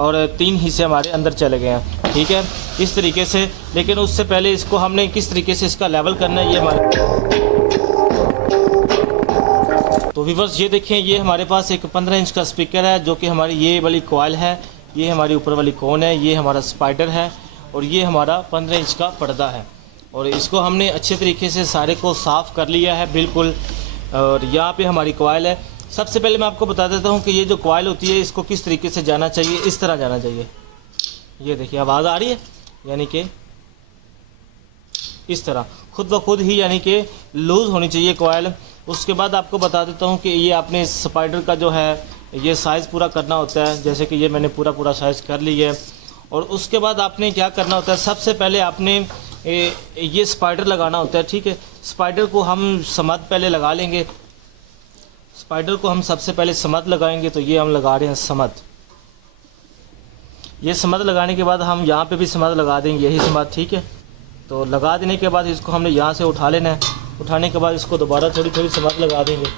और 3 हिस्से हमारे अंदर चले गए हैं, ठीक है, इस तरीके से। लेकिन उससे पहले इसको हमने किस तरीके से इसका लेवल करना है ये हमारे। तो व्यूअर्स ये देखें, ये हमारे पास एक 15 इंच का स्पीकर है जो कि हमारी ये वाली कॉइल है, ये हमारी ऊपर वाली कोन है, ये हमारा स्पाइडर है और ये हमारा 15 इंच का पर्दा है। और इसको हमने अच्छे तरीके से सारे को साफ़ कर लिया है बिल्कुल। और यहाँ पे हमारी कॉइल है। सबसे पहले मैं आपको बता देता हूँ कि ये जो कॉइल होती है इसको किस तरीके से जाना चाहिए, इस तरह जाना चाहिए। ये देखिए आवाज़ आ रही है, यानी कि इस तरह खुद ब खुद ही यानी कि लूज़ होनी चाहिए कॉइल। उसके बाद आपको बता देता हूँ कि ये आपने स्पाइडर का जो है ये साइज़ पूरा करना होता है, जैसे कि ये मैंने पूरा साइज़ कर लिया है। और उसके बाद आपने क्या करना होता है, सबसे पहले आपने ये स्पाइडर लगाना होता है, ठीक है। स्पाइडर को हम समद पहले लगा लेंगे, स्पाइडर को हम सबसे पहले समद लगाएंगे। तो ये हम लगा रहे हैं समद। ये समद लगाने के बाद हम यहाँ पे भी समद लगा देंगे, यही समद, ठीक है। तो लगा देने के बाद इसको हमने यहाँ से उठा लेना है। उठाने के बाद इसको दोबारा थोड़ी समद लगा देंगे।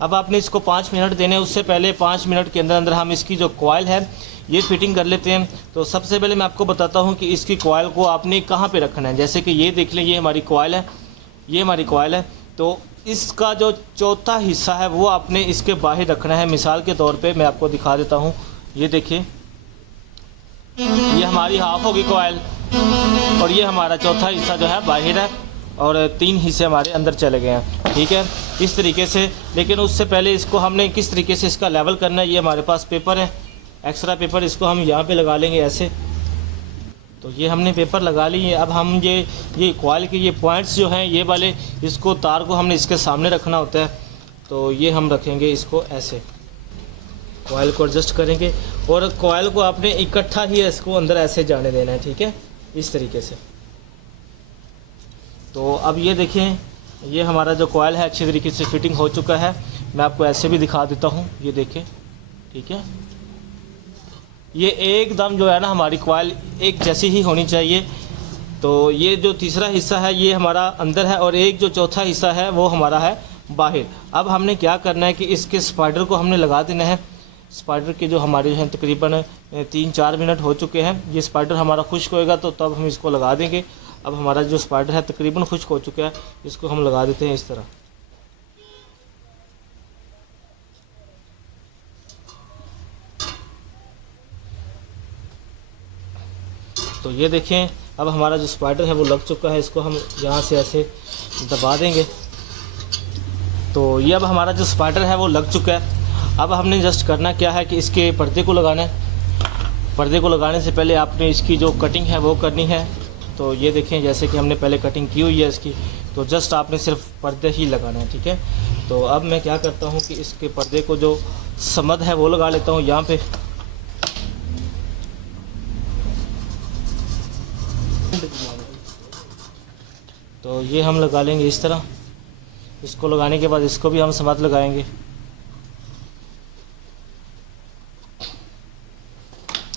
अब आपने इसको 5 मिनट देने हैं। उससे पहले 5 मिनट के अंदर हम इसकी जो कॉइल है ये फिटिंग कर लेते हैं। तो सबसे पहले मैं आपको बताता हूँ कि इसकी कॉइल को आपने कहाँ पे रखना है। जैसे कि ये देख लें, ये हमारी कॉइल है, ये हमारी कॉइल है। तो इसका जो चौथा हिस्सा है वो आपने इसके बाहर रखना है। मिसाल के तौर पे मैं आपको दिखा देता हूँ, ये देखिए, ये हमारी हाफ होगी कॉइल और ये हमारा चौथा हिस्सा जो है बाहर है और 3 हिस्से हमारे अंदर चले गए हैं, ठीक है, इस तरीके से। लेकिन उससे पहले इसको हमने किस तरीके से इसका लेवल करना है। ये हमारे पास पेपर है, एक्स्ट्रा पेपर, इसको हम यहाँ पे लगा लेंगे ऐसे। तो ये हमने पेपर लगा लिए। अब हम ये कॉइल के ये पॉइंट्स जो हैं ये वाले, इसको तार को हमने इसके सामने रखना होता है। तो ये हम रखेंगे इसको ऐसे, कॉइल को एडजस्ट करेंगे और कॉइल को आपने इकट्ठा ही इसको अंदर ऐसे जाने देना है, ठीक है, इस तरीके से। तो अब ये देखें, ये हमारा जो कॉइल है अच्छी तरीके से फिटिंग हो चुका है। मैं आपको ऐसे भी दिखा देता हूँ, ये देखें, ठीक है। ये एकदम जो है ना हमारी कॉइल एक जैसी ही होनी चाहिए। तो ये जो तीसरा हिस्सा है ये हमारा अंदर है और एक जो चौथा हिस्सा है वो हमारा है बाहर। अब हमने क्या करना है कि इसके स्पाइडर को हमने लगा देना है। स्पाइडर के जो हमारे हैं तकरीबन 3-4 मिनट हो चुके हैं। ये स्पाइडर हमारा खुश्क होएगा तो तब हम इसको लगा देंगे। अब हमारा जो स्पाइडर है तकरीबन खुश्क हो चुका है, इसको हम लगा देते हैं इस तरह। तो ये देखें, अब हमारा जो स्पाइडर है वो लग चुका है। इसको हम यहाँ से ऐसे दबा देंगे। तो ये अब हमारा जो स्पाइडर है वो लग चुका है। अब हमने जस्ट करना क्या है कि इसके पर्दे को लगाना है। पर्दे को लगाने से पहले आपने इसकी जो कटिंग है वो करनी है। तो ये देखें, जैसे कि हमने पहले कटिंग की हुई है इसकी, तो जस्ट आपने सिर्फ पर्दे ही लगाना है, ठीक है। तो अब मैं क्या करता हूँ कि इसके पर्दे को जो समद है वो लगा लेता हूँ यहाँ पे। तो ये हम लगा लेंगे इस तरह। इसको लगाने के बाद इसको भी हम समद लगाएंगे।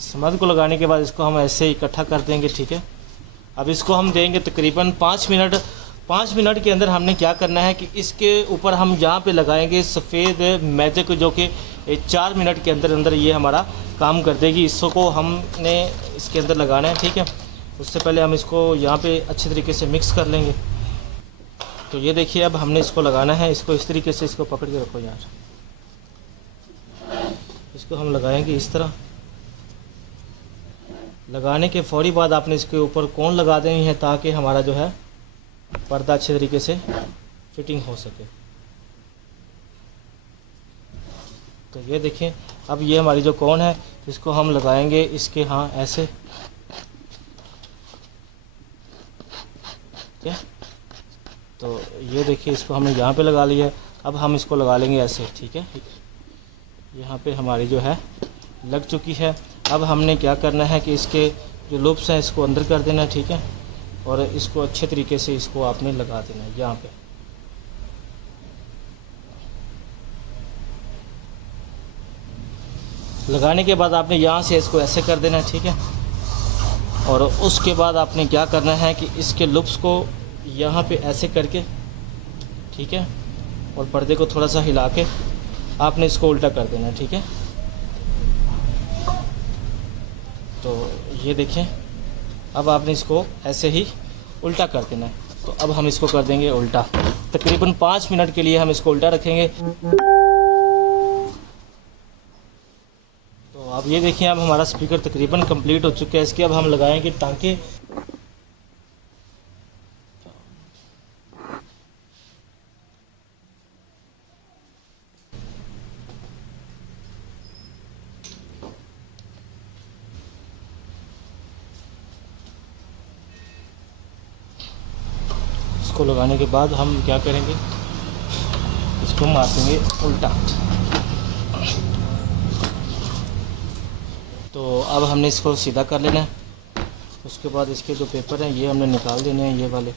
समद को लगाने के बाद इसको हम ऐसे इकट्ठा कर देंगे, ठीक है। अब इसको हम देंगे तकरीबन 5 मिनट। 5 मिनट के अंदर हमने क्या करना है कि इसके ऊपर हम यहाँ पे लगाएंगे सफ़ेद मैजिक, जो कि 4 मिनट के अंदर अंदर ये हमारा काम कर देगी। इसको हमने इसके अंदर लगाना है, ठीक है। उससे पहले हम इसको यहाँ पे अच्छे तरीके से मिक्स कर लेंगे। तो ये देखिए, अब हमने इसको लगाना है। इसको इस तरीके से इसको पकड़ के रखो यार। इसको हम लगाएंगे इस तरह। लगाने के फ़ौरी बाद आपने इसके ऊपर कोन लगा देनी है ताकि हमारा जो है पर्दा अच्छे तरीके से फिटिंग हो सके। तो ये देखें, अब ये हमारी जो कोन है इसको हम लगाएंगे इसके, हाँ, ऐसे, ठीक है। तो ये देखिए, इसको हमने यहाँ पे लगा लिया है। अब हम इसको लगा लेंगे ऐसे, ठीक है। यहाँ पे हमारी जो है लग चुकी है। अब हमने क्या करना है कि इसके जो लूप्स हैं इसको अंदर कर देना है, ठीक है। और इसको अच्छे तरीके से इसको आपने लगा देना है यहाँ पे। लगाने के बाद आपने यहाँ से इसको ऐसे कर देना है, ठीक है। और उसके बाद आपने क्या करना है कि इसके लूप्स को यहाँ पे ऐसे करके, ठीक है, और पर्दे को थोड़ा सा हिला के आपने इसको उल्टा कर देना है, ठीक है। ये देखें, अब आपने इसको ऐसे ही उल्टा कर देना है। तो अब हम इसको कर देंगे उल्टा। तकरीबन 5 मिनट के लिए हम इसको उल्टा रखेंगे। तो अब ये देखिए, अब हमारा स्पीकर तकरीबन कंप्लीट हो चुका है। इसके अब हम लगाएंगे टांके। इसको लगाने के बाद हम क्या करेंगे, इसको मार देंगे उल्टा। तो अब हमने इसको सीधा कर लेना है। उसके बाद इसके जो पेपर हैं ये हमने निकाल देने हैं, ये वाले।